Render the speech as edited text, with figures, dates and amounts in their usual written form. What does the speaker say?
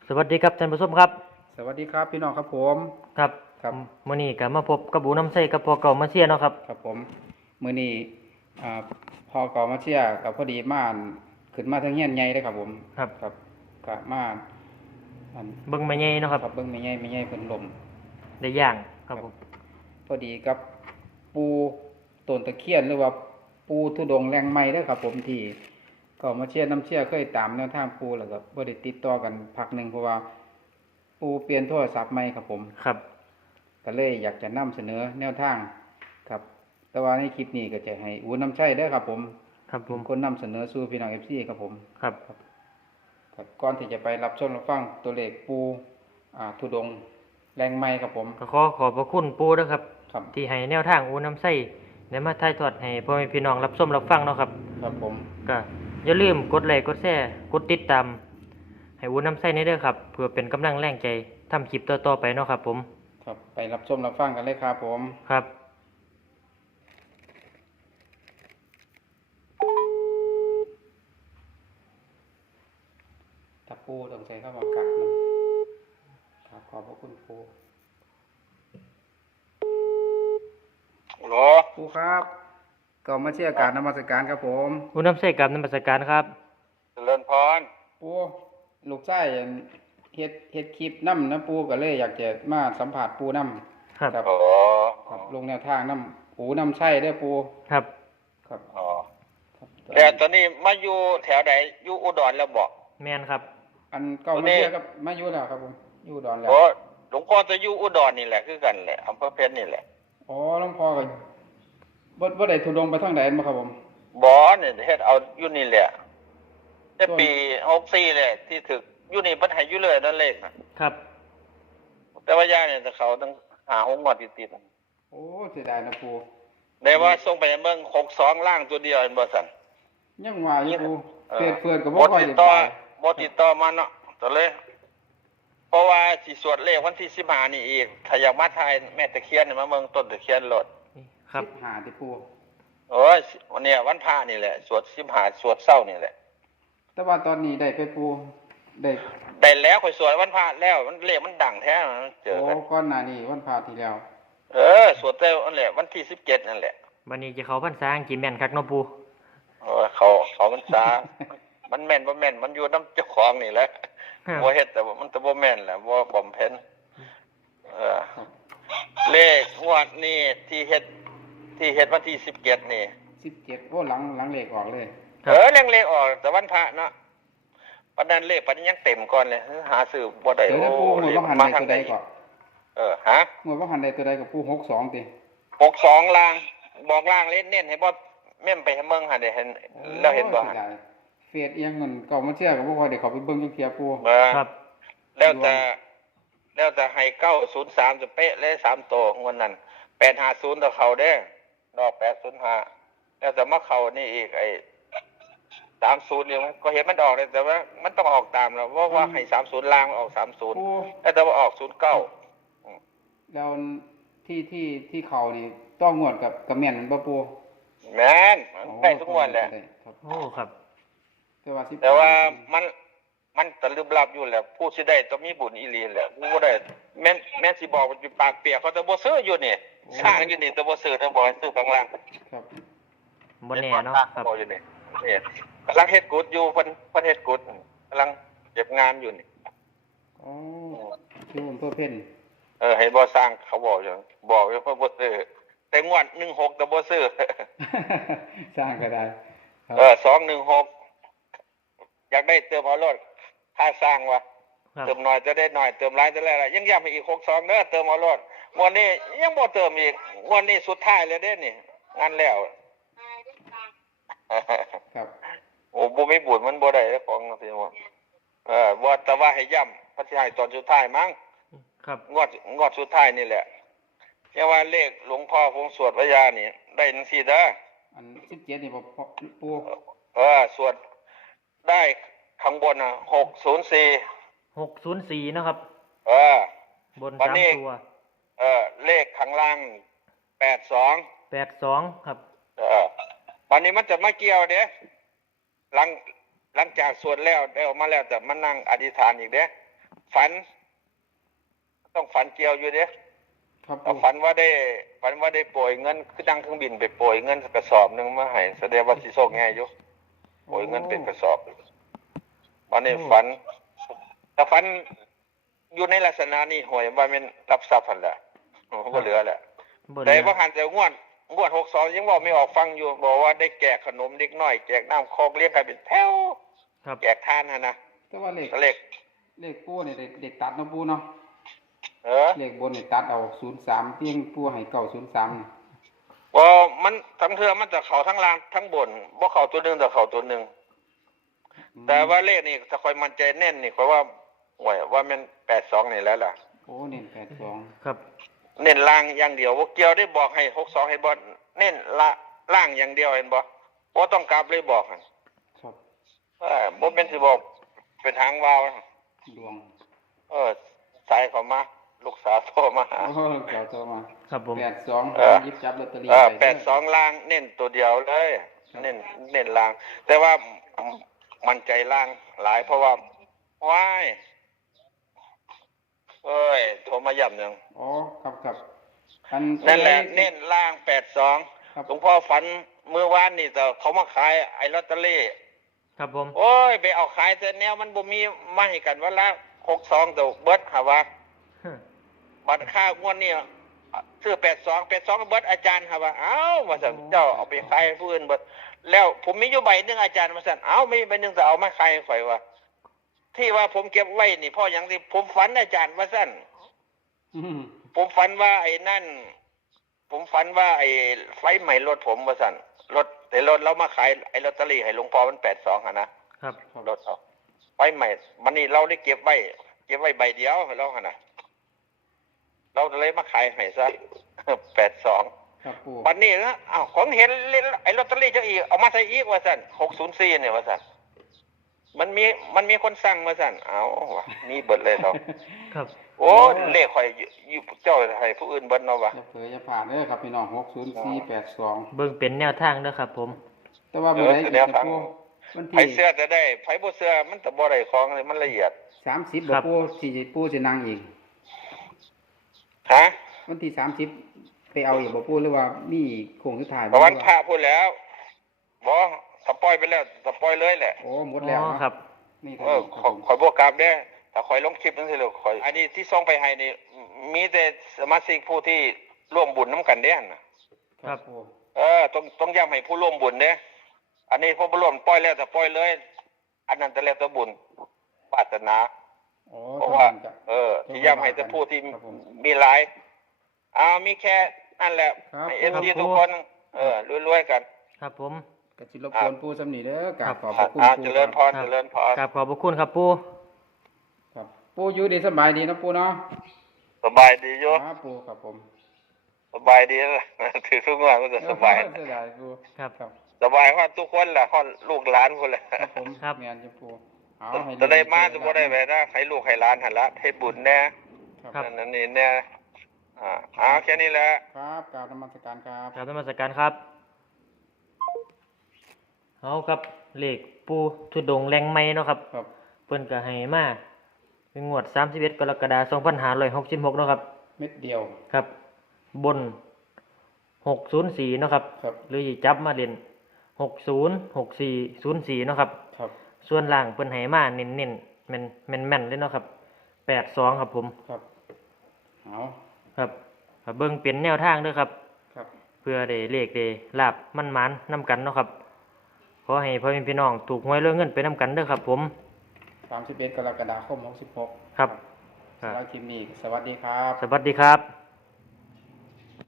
สวัสดีครับท่านผู้ชมครับสวัสดีครับพี่น้องครับผมครับครับมื้อนี้ก็มาพบกับบูน้ำใสกับพ่อเก่ามาเชียร์เนาะครับครับผมมื้อนี้พอก่อมาเชียร์กับพอดีมาขึ้นมาทางเฮียนใหญ่เด้อครับผมครับก็มาอันเบิ่งแม่ใหญ่เนาะครับเบิ่งแม่ใหญ่เพิ่นล้มได้ย่างครับผมพอดีกับปูต้นตะเคียนหรือว่าปูทุดงค์แรงใหม่เด้อครับผมที่ก็มาเชียร์น้ำเชียร์เคยตามแนวทางปูแล้วก็บ่ได้ติดต่อกันพักนึงเพราะว่าปูเปลี่ยนโทรศัพท์ใหม่ครับผมครับก็เลยอยากจะนำเสนอแนวทางครับแต่ว่าในคลิปนี้ก็จะให้อูน้ำใช้ได้ครับผมครับผมคนนำเสนอสู่พี่น้อง FC ครับผมครับครับก่อนที่จะไปรับชมรับฟังตัวเลขปูทุดงค์แรงใหม่ครับผมก็ขอบพระคุณปู่ด้วยครับครับที่ให้แนวทางอูน้ำใสได้มาถ่ายทอดให้พ่อแม่พี่น้องรับชมรับฟังเนาะครับครับผมก็อย่าลืมกดไลค์กดแชร์กดติดตามให้อูน้ำใสในเด้อครับเพื่อเป็นกำลังแรงใจทำคลิปต่อๆไปเนาะครับผมครับไปรับชมรับฟังกันเลยครับผมครับถ้าปูต้องใช้คำว่ากราบมันครับขอบพระคุณปูโหลปูครับก็มาเชื่อการนมัสการครับผมอูน้ำใสกับนมัสการครับเจริญพรปูลูกชายเฮ็ดคลิปนำนะปูก็เลยอยากจะมาสัมผัสปูนำครับอ๋อครับลงแนวทางนำปูนำใช่ได้ปูครับครับอ๋อแต่ตอนนี้มาอยู่แถวไหนอยู่อุดรแล้วบอกแม่นครับอันก็มาเชื่อกับมาอยู่แล้วครับผมอยู่อุดรแล้วโอ้หลวงพ่อจะอยู่อุดรนี่แหละคือกันแหละอำเภอเพชรนี่แหละอ๋อหลวงพ่อก็บ่ได้ทุดงไปทางใดบ่ครับผมบ่เนี่ยเฮ็ดเอาอยู่นี่แหละแต่ปี64แหละที่ถึกอยู่นี่เพิ่นให้อยู่เลยนั่นเลขนะครับแต่ว่าย่าเนี่ยเขาต้องหาองค์งวดติดโอ้เสียดายนะปูได้ว่าส่งไปเบิ่ง62ล่างตัวเดียวเห็นบ่ซั่นยังว่าอยู่ปูเฟื่อนก็บ่ค่อยได้บ่ติดต่อมาเนาะก็เลยเพราะว่าสิสวดเลขวันที่15นี่อีกถ้าอยากมาทายแม่ตะเคียนนี่มาเบิ่งต้นตะเคียนโลดครับ15ติปูโอ้ยวันนี้วันพระนี่แหละสวด15สวดเช้านี่แหละแต่ว่าตอนนี้ได้ไปปูได้แล้วค่อยสวดวันพระแล้วมันเลขมันดังแท้มันเจอกันโอ้ก่อนหน้านี้วันพระที่แล้วสวดแต่นั่นแหละวันที่17นั่นแหละวันนี้จะเข้าพรรษากี่แม่นคักเนาะปู่เขามันซามันแม่นบ่แม่นมันอยู่นำเจ้าของนี่แหละบ่เฮ็ดแต่ว่ามันบ่แม่นแหละบ่บำเพ็ญเลขงวดนี้ที่เฮ็ดวันที่17นี่ 17โอ้หลังเลขออกเลยเลขออกแต่วันพระเนาะปานนั้นเลขปานยังเต็มก่อนเลยหาซื้อบ่ได้โอ้มาทางใดก่อนฮะงวดว่าหันใดตัวใดกับปู62ติ 62ล่างบอกล่างเน้นให้บ่แม่นไปให้เบิ่งหั่นได้เห็นแล้วเห็นบ่เฟซอีหยังเงินเก่ามาเชื่อก็บ่ค่อยได้เข้าไปเบิ่งจักเที่ยปูครับแล้วแต่ให้903จะเป๊ะเลย3ตัวงวดนั้น850ต่อเขาเด้ดอก805แล้วแต่มาเข้านี่อีกไอ้30นี่ก็เห็นมันออกเลยแต่ว่ามันต้องออกตามแล้วเพราะว่าให้30ล่างออก30แต่ว่าออก09 แล้วที่เขานี่ต้องงวดกับแม่นบ่ปูแม่นได้ทุกงวดแหละโอ้ครับแต่ว่ามันตะลึมลับอยู่แหละผู้สิได้ต้องมีบุญอีหลีแหละกูบ่ได้แม่นสิบอกว่าปากเปียกเขาจะบ่ซื้ออยู่นี่สร้างอยู่นี่แต่บ่ซื้อถ้าบ่ซื้อข้างล่างครับบ่แน่เนาะครับอยู่นี่กำลังเฮ็ดกุดอยู่เพิ่นเฮ็ดกุดกำลังเก็บงานอยู่นี่อ๋อคือเพิ่นเพ่นให้บ่สร้างเขาบอกอยู่เพิ่นบ่ซื้อแต่งวด16แต่บ่ซื้อสร้างก็ได้ 216อยากได้เติมเอารถค่าสร้างวะเติมหน่อยจะได้หน่อยเติมหลายจะได้หลายยังย้ำอีก62เด้อเติมเอารถงวดนี้ยังบ่เติมอีกงวดนี้สุดท้ายเลยเด้นี่งานแล้วครับโอ้บ่มีบุญมันบ่ได้ของสิว่าบ่แต่ว่าให้ย้ำพระสิให้ตอนสุดท้ายมั้งครับงวดสุดท้ายนี่แหละเรียกว่าเลขหลวงพ่อคงสวดพระยานี่ได้จังซี่เด้ออัน17นี่บ่ปูสวดได้ข้างบน 604นะครับบน3ตัวเลขข้างล่าง82 ครับวันนี้มันจะมาเกี่ยวเด้หลังจากสวดแล้วได้ออกมาแล้วแต่มันนั่งอธิษฐานอีกเด้ฝัน ต้องฝันเกี่ยวอยู่เด้ครับเราปูฝันว่าได้โปรยเงินคือนั่งเครื่องบินไปโปรยเงินกระสอบหนึงมาให้แสดงว่าสิโชคง่ายอยู่โปรยเงินเป็นกระสอบวันนี้ฝันแต่ฝันอยู่ในลักษณะนี้หวยว่ามันรับทรัพย์หั่นแหละบ่เหลือแหละบ่แต่เหลือว่าหันแต่งวด62ยังบอกไม่ออกฟังอยู่บอกว่าได้แจกขนมเด็กน้อยแจกน้ำโคกเรียกกันเป็นแถวครับแจกทานหั่นนะแต่ว่าเลขก็เลขเลขปูเนี่ยเด็กตัดเนาะปูเนาะ เลขบนนี่ตัดเอา03เพียงปูให้903นี่ว่ามันทั้งเทือมันจะเข้าทั้งล่างทั้งบนบ่เข้าตัวหนึงแต่เข้าตัวหนึงแต่ว่าเลขนี่ถ้าค่อยมั่นใจแน่นนี่ค่อยว่าห่วยว่ามัน82นี่แล้วล่ะโอ้เน้น82 ครับเน้นล่างอย่างเดียวบ่เกี่ยวได้บอกให้62ให้บ่เน้นละล่างอย่างเดียวเห็นบ่บ่ต้องกลับเลยบอกหั่นครับบ่เป็นสิบอกเป็นทางวาวดวงสายเข้ามาลูกสาวโทรมาหาโอ้เจ้าโทรมาครับผม 82หยิบจับลอตเตอรี่ไป 82ล่างเน้นตัวเดียวเลย เน้นล่าง แต่ว่ามันใจล่างหลายเพราะว่าว้ายเอ้ยโทรมาย้ำหนึงอ๋อครับอันนั่นแหละเน้นล่าง82 ครับหลวงพ่อฝันเมื่อวานนี่แต่เขามาขายไอ้ลอตเตอรี่ครับผมโอ้ยไปเอาขายแต่แนวมันบ่มีมาให้กันวันละ62ตัวเบิดหาว่าบัตรค่างวดนี่ซื้อ82เบิดอาจารย์หาว่าเอ้าว่าซั่นเจ้าเอาไปขายให้ผู้อื่นเบิดแล้วผมมีอยู่ใบหนึงอาจารย์ว่าซั่นเอ้ามีใบหนึงจะเอามาขายให้ข่อยว่าที่ว่าผมเก็บไว้นี่เพราะหยังที่ผมฝันอาจารย์ว่าซั่นอืมผมฝันว่าไอ้นั่น ผมฝันว่าไอ้ไฟใหม่รถผมว่าซั่นรถเรามาขายไอ้ลอตเตอรี่ให้หลวงพ่อมัน82หั่นนะครับ รถเอาไฟใหม่มันนี่เราได้เก็บไว้ใบเดียวแล้วหั่นน่ะเราเลยมาขายให้ซะ 82 ครับปูวันนี้นะอ้าวของเห็นไอ้ลอตเตอรี่เจ้าอีกเอามาใส่อีกว่าซั่น604เนี่ยว่าซั่นมันมีคนสั่งมาซั่นเอ้าว่ะมีเบิดเลยเนาะครับโอ้เลขข่อยอยู่เจ้าให้ผู้อื่นเบิดเนาะวะอย่าเผลออย่าผ่านเด้อครับพี่น้อง60482 เบิ่งเป็นแนวทางเด้อครับผมแต่ว่ามื้อใดอีกครับปูวันไผที่เสื้อจะได้ไผบ่เสื้อมันจะบ่ได้ของเลยมันละเอียด 30 ครับ่บปูสินั่งอีกฮะวันที่30ไปเอาอีกบ่ปูหรือว่ามีโค้งสุดท้ายประวันพระพูดแล้วบ่สปอยไปแล้วสปอยเลยแหละโอ้หมดแล้วอ๋อเนาะครับนี่ข่อยบ่กลับเด้ถ้าข่อยลงคลิปจังซี่แล้วข่อยอันนี้ที่ส่งไปให้นี่มีแต่สมาชิกผู้ที่ร่วมบุญนํกันเด้หั่นน่ะครับปูต้องย้ำให้ผู้ร่วมบุญเด้อันนี้ผู้บ่ร่วมปล่อยแล้วแต่ปล่อยเลย อันนั้นแต่แล้วแต่บุญปรารถนาอ๋อเพราะว่าครับที่ย้ำให้แต่ผู้ที่ครับผมมีหลายมีแค่นั่นแหละครับให้ FC ทุกคนรวยๆกันครับผมก็สิรบกวนปูสำนีเด้อกราบขอบพอ่าระคุณปูเจริญพรครับเจริญพรกราบขอบพระคุณครับปูครับปูอยู่ดีสบายดีเนาะปูเนาะสบายดีโยครับปูครับผมสบายดีนะ ถือทุกวันก็จะสบายเสียดายปูครับครับสบายเพราะทุกคนแหละเพราะลูกหลานคนแหละครับผมครับแม่นจ้ะปูเอาให้จะได้มาจะบ่ได้ไปนะให้ลูกให้หลานหันละให้บุญแน่ครับนั่นนี่แน่แค่นี้แหละครับกราบนมัสการครับครับนมัสการครับเอาครับเลขปูทุดงค์แรงไม้เนาะครับครับเพิ่นก็ให้มาเป็นงวด31กรกฎาคม2566เนาะครับเม็ดเดียวครับ บน604เนาะครับครับหรือสิจับมาเล่น606404เนาะครับครับส่วนล่างเพิ่นให้มาเน้นๆแม่นๆเลยเนาะครับ82ครับผมครับเอาครับครับเบิ่งเป็นแนวทางเด้อครับครับเพื่อได้เลขได้ลาบมันหมานนํกันเนาะครับขอให้พ่อแม่พี่น้องถูกหวยรวยเงินไปนํกันเด้อครับผม 31กรกฎาคม66 ครับสำหรับคลิปนี้สวัสดีครับสวัสดีครับ